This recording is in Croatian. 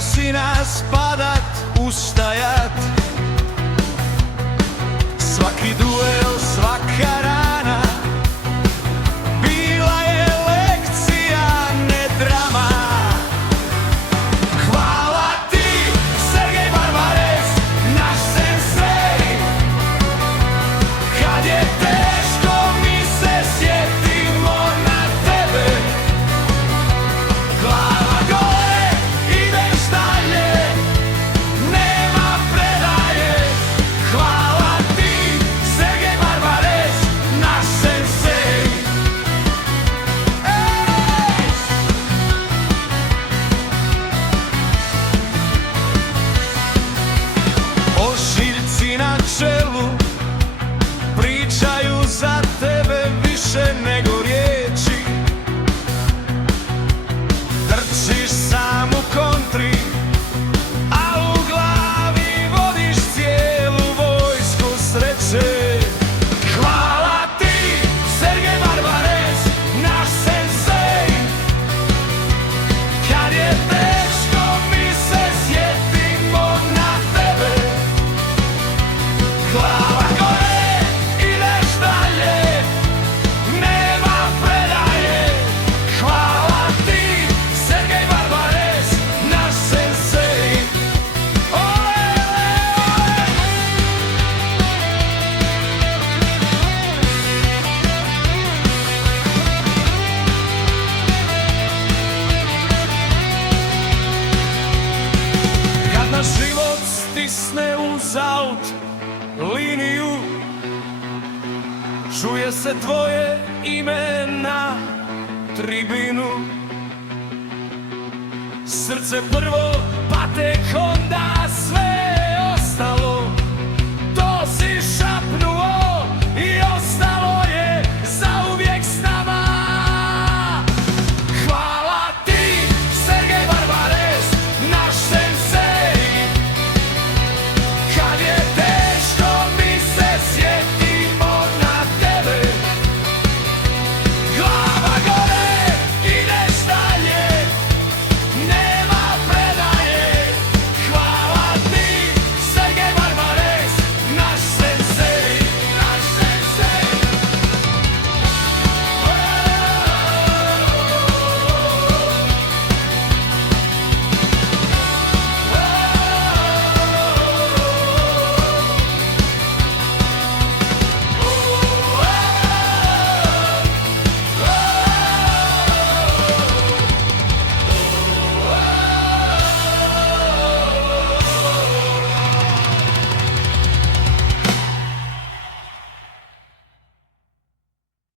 Učio si nas padat, ustajat. Svaki duel, svaka rana bila je lekcija, ne drama. Hvala ti, Sergej Barbarez, naš sensei. Kad je teško mi se sjetimo na tebe. Glava gore, ideš dalje, nema predaje. Hvala ti, Sergej Barbarez, naš sensei. Ošiljci na čelu pričaju za tebe više nego riječi. Trčiš sam u kontri, a u glavi vodiš cijelu vojsku sreće. Hvala ti, Sergej Barbarez, naš sensei. Kad je teško mi se sjetimo na tebe. Glava gore, ideš dalje, nema predaje. Hvala ti, Sergej Barbarez, naš sensei. Ole, ole, kad nas život stisne uz aut liniju, čuje se tvoje ime na tribinu. Srce prvo, pa tek onda